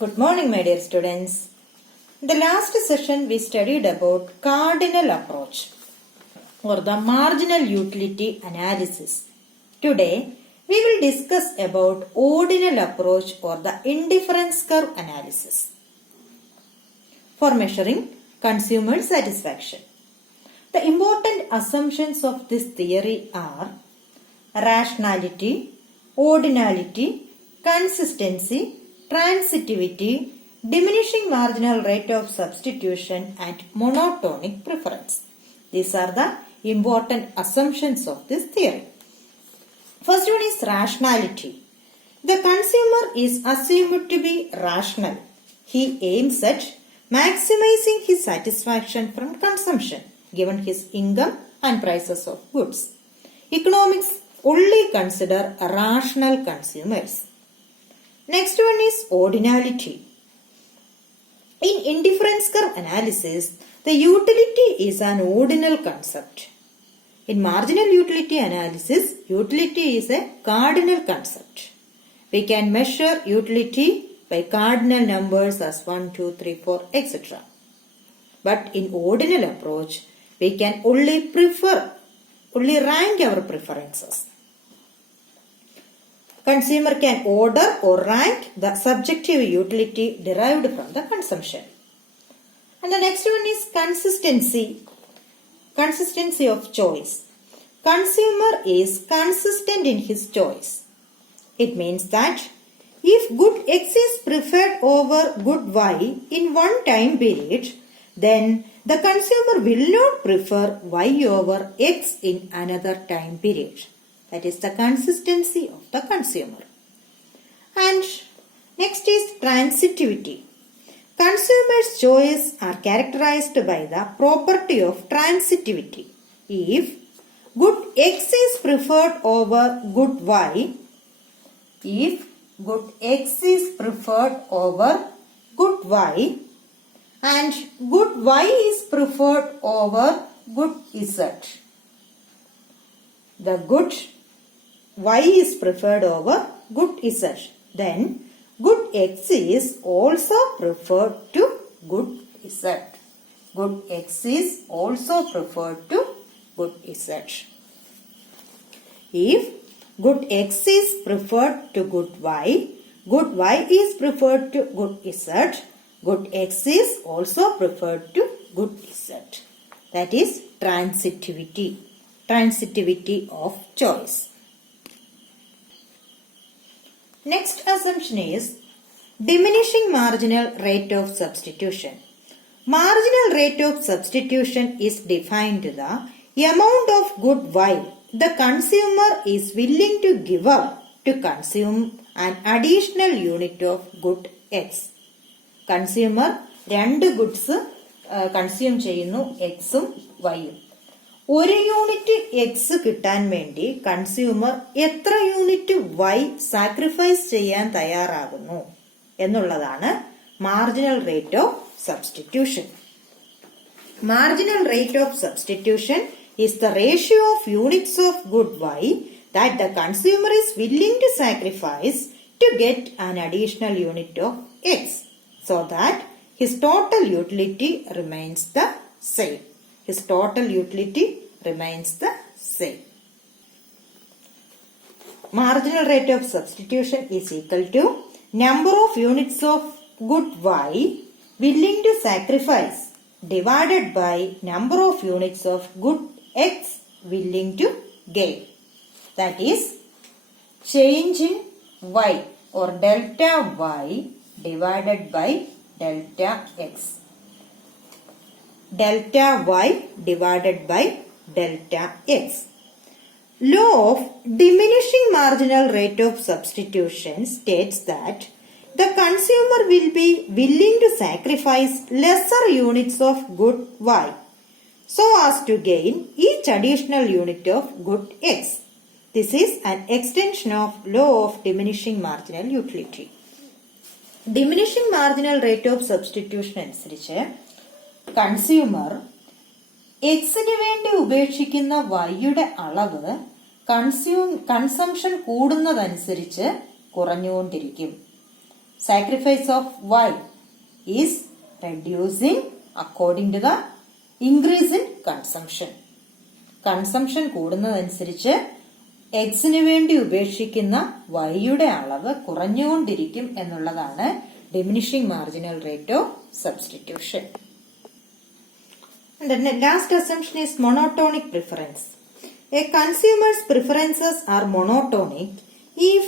Good morning, my dear students. In the last session, we studied about cardinal approach or the marginal utility analysis. Today, we will discuss about ordinal approach or the indifference curve analysis for measuring consumer satisfaction. The important assumptions of this theory are rationality, ordinality, consistency, transitivity, diminishing marginal rate of substitution and monotonic preference. These are the important assumptions of this theory. First one is rationality. The consumer is assumed to be rational. He aims at maximizing his satisfaction from consumption given his income and prices of goods. Economics only consider rational consumers. Next one is ordinality. In indifference curve analysis, the utility is an ordinal concept. In marginal utility analysis, utility is a cardinal concept. We can measure utility by cardinal numbers as 1, 2, 3, 4, etc. But in ordinal approach, we can only rank our preferences. Consumer can order or rank the subjective utility derived from the consumption. And the next one is consistency. Consistency of choice. Consumer is consistent in his choice. It means that if good X is preferred over good Y in one time period, then the consumer will not prefer Y over X in another time period. That is the consistency of the consumer. And next is transitivity. Consumers' choice are characterized by the property of transitivity. If good X is preferred over good Y, and good Y is preferred over good Z, the good Y is preferred over good Z, then good X is also preferred to good Z. Good X is also preferred to good Z. If good X is preferred to good Y is preferred to good Z, good X is also preferred to good Z. That is transitivity. Transitivity of choice. Next assumption is diminishing marginal rate of substitution. Marginal rate of substitution is defined the amount of good Y the consumer is willing to give up to consume an additional unit of good X. Consumer രണ്ട് goods consume ചെയ്യുന്നു, എക്സും വൈയും. ഒരു unit X കിട്ടാൻ വേണ്ടി consumer എത്ര unit Y sacrifice ചെയ്യാൻ തയ്യാറാകുന്നു എന്നുള്ളതാണ് marginal rate of substitution. Marginal rate of substitution is the ratio of units of good Y that the consumer is willing to sacrifice to get an additional unit of X, so that his total utility remains the same. His total utility remains the same. Marginal rate of substitution is equal to number of units of good Y willing to sacrifice divided by number of units of good X willing to gain. That is change in Y or delta Y divided by delta X. Delta Y divided by delta X. Law of diminishing marginal rate of substitution states that the consumer will be willing to sacrifice lesser units of good Y so as to gain each additional unit of good X. This is an extension of law of diminishing marginal utility. Diminishing marginal rate of substitution അനുസരിച്ച് consumer എക്സിന് വേണ്ടി ഉപേക്ഷിക്കുന്ന വൈയുടെ അളവ് consumption കൂടുന്നതനുസരിച്ച് കുറഞ്ഞുകൊണ്ടിരിക്കും. sacrifice of y is reducing according to the increase in consumption. Consumption കൂടുന്നതനുസരിച്ച് എക്സിന് വേണ്ടി ഉപേക്ഷിക്കുന്ന വൈയുടെ അളവ് കുറഞ്ഞുകൊണ്ടിരിക്കും എന്നുള്ളതാണ് diminishing marginal rate of substitution. And the last assumption is monotonic preference. A consumer's preferences are monotonic if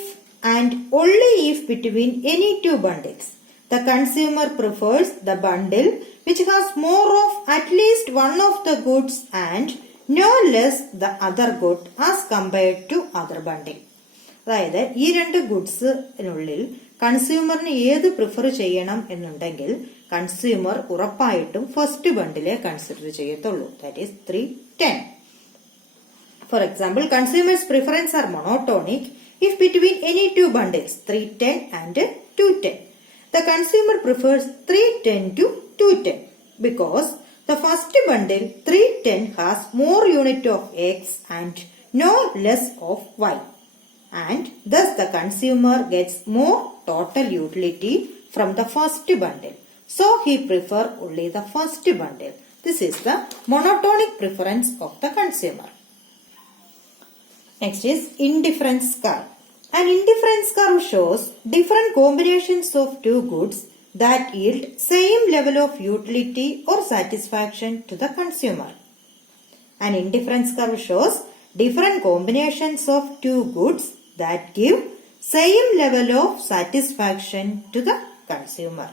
and only if between any two bundles the consumer prefers the bundle which has more of at least one of the goods and no less the other good as compared to other bundle. അതായത് ഈ രണ്ട് ഗുഡ്സിനുള്ളിൽ കൺസ്യൂമറിന് ഏത് prefer ചെയ്യണം എന്നുണ്ടെങ്കിൽ consumer ഉറപ്പായിട്ടും first ബണ്ടിലെ consider ചെയ്യത്തുള്ളൂ. That is 310. For example, consumers preference are monotonic if between any two bundles 310 and 210 the consumer prefers 310 to 210 because the first bundle 310 has more unit of x and no less of y, and thus the consumer gets more total utility from the first bundle. So he prefer only the first bundle. This is the monotonic preference of the consumer. Next is indifference curve. An indifference curve shows different combinations of two goods that yield same level of utility or satisfaction to the consumer. An indifference curve shows different combinations of two goods that give same level of satisfaction to the consumer.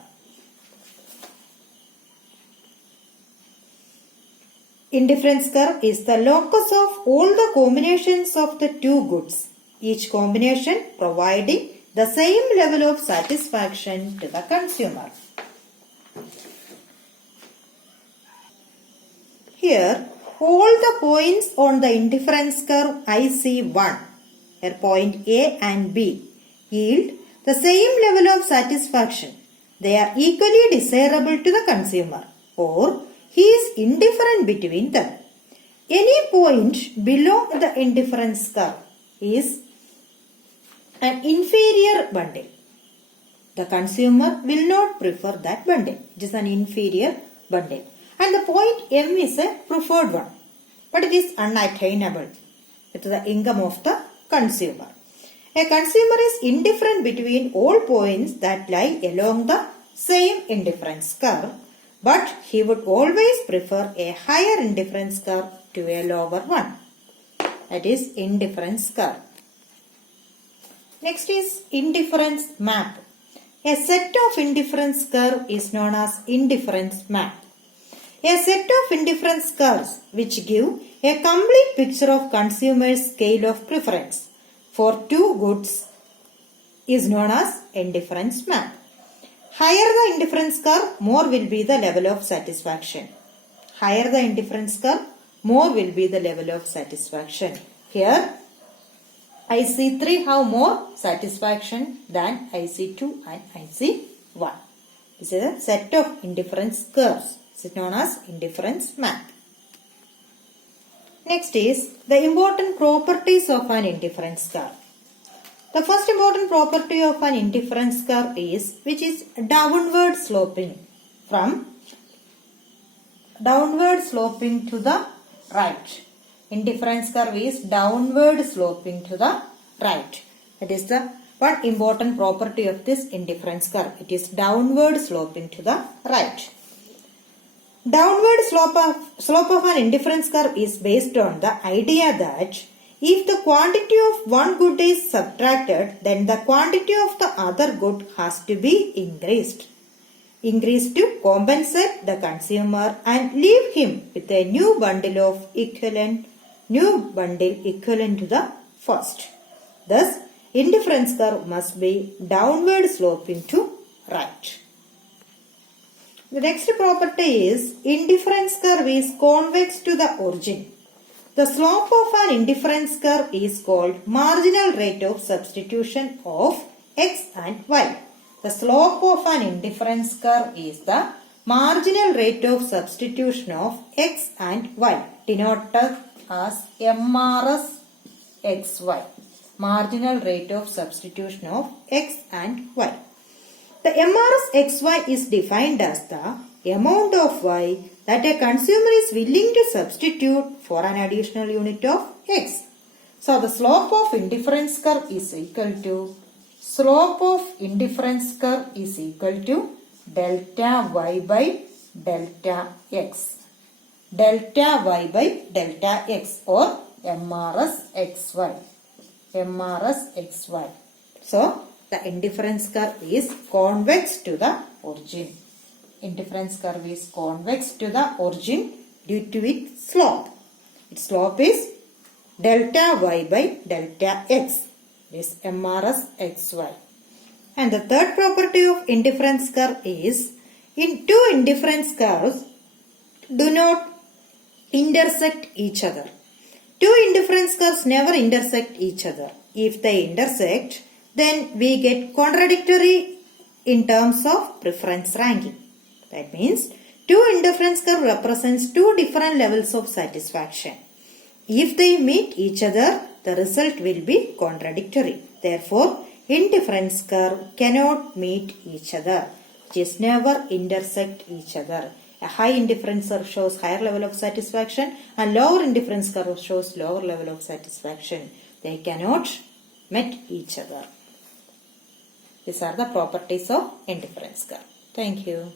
Indifference curve is the locus of all the combinations of the two goods, each combination providing the same level of satisfaction to the consumer. Here, all the points on the indifference curve IC1, where point A and B yield the same level of satisfaction. They are equally desirable to the consumer, or he is indifferent between them. Any point below the indifference curve is an inferior bundle. The consumer will not prefer that bundle. It is an inferior bundle. And the point M is a preferred one, but it is unattainable with the income of the consumer. A consumer is indifferent between all points that lie along the same indifference curve, but he would always prefer a higher indifference curve to a lower one. That is indifference curve. Next is indifference map. A set of indifference curve is known as indifference map. A set of indifference curves which give a complete picture of consumer's scale of preference for two goods is known as indifference map. Higher the indifference curve, more will be the level of satisfaction. Higher the indifference curve, more will be the level of satisfaction. Here, IC3 have more satisfaction than IC2 and IC1. This is a set of indifference curves. This is known as indifference map. Next is the important properties of an indifference curve. The first important property of an indifference curve is which is downward sloping to the right. Indifference curve is downward sloping to the right. That is the one important property of this indifference curve. It is downward sloping to the right. Downward slope of an indifference curve is based on the idea that if the quantity of one good is subtracted, then the quantity of the other good has to be increased to compensate the consumer and leave him with a new bundle equivalent to the first. Thus, indifference curve must be downward sloping to right. The next property is indifference curve is convex to the origin. The slope of an indifference curve is called marginal rate of substitution of x and y. The slope of an indifference curve is the marginal rate of substitution of x and y, denoted as MRS XY. Marginal rate of substitution of x and y. The MRS XY is defined as the amount of Y that a consumer is willing to substitute for an additional unit of X. So the slope of indifference curve is equal to delta Y by delta X. Delta Y by delta X or MRS XY. So the indifference curve is convex to the origin. Indifference curve is convex to the origin due to its slope. Its slope is delta Y by delta X. This MRS XY. And the third property of indifference curve is, in two indifference curves do not intersect each other. Two indifference curves never intersect each other. If they intersect, then we get contradictory in terms of preference ranking. That means two indifference curve represents two different levels of satisfaction. If they meet each other, the result will be contradictory. Therefore, indifference curve cannot meet each other. Just never intersect each other. A high indifference curve shows higher level of satisfaction and lower indifference curve shows lower level of satisfaction. They cannot meet each other. These are the properties of indifference curve. Thank you.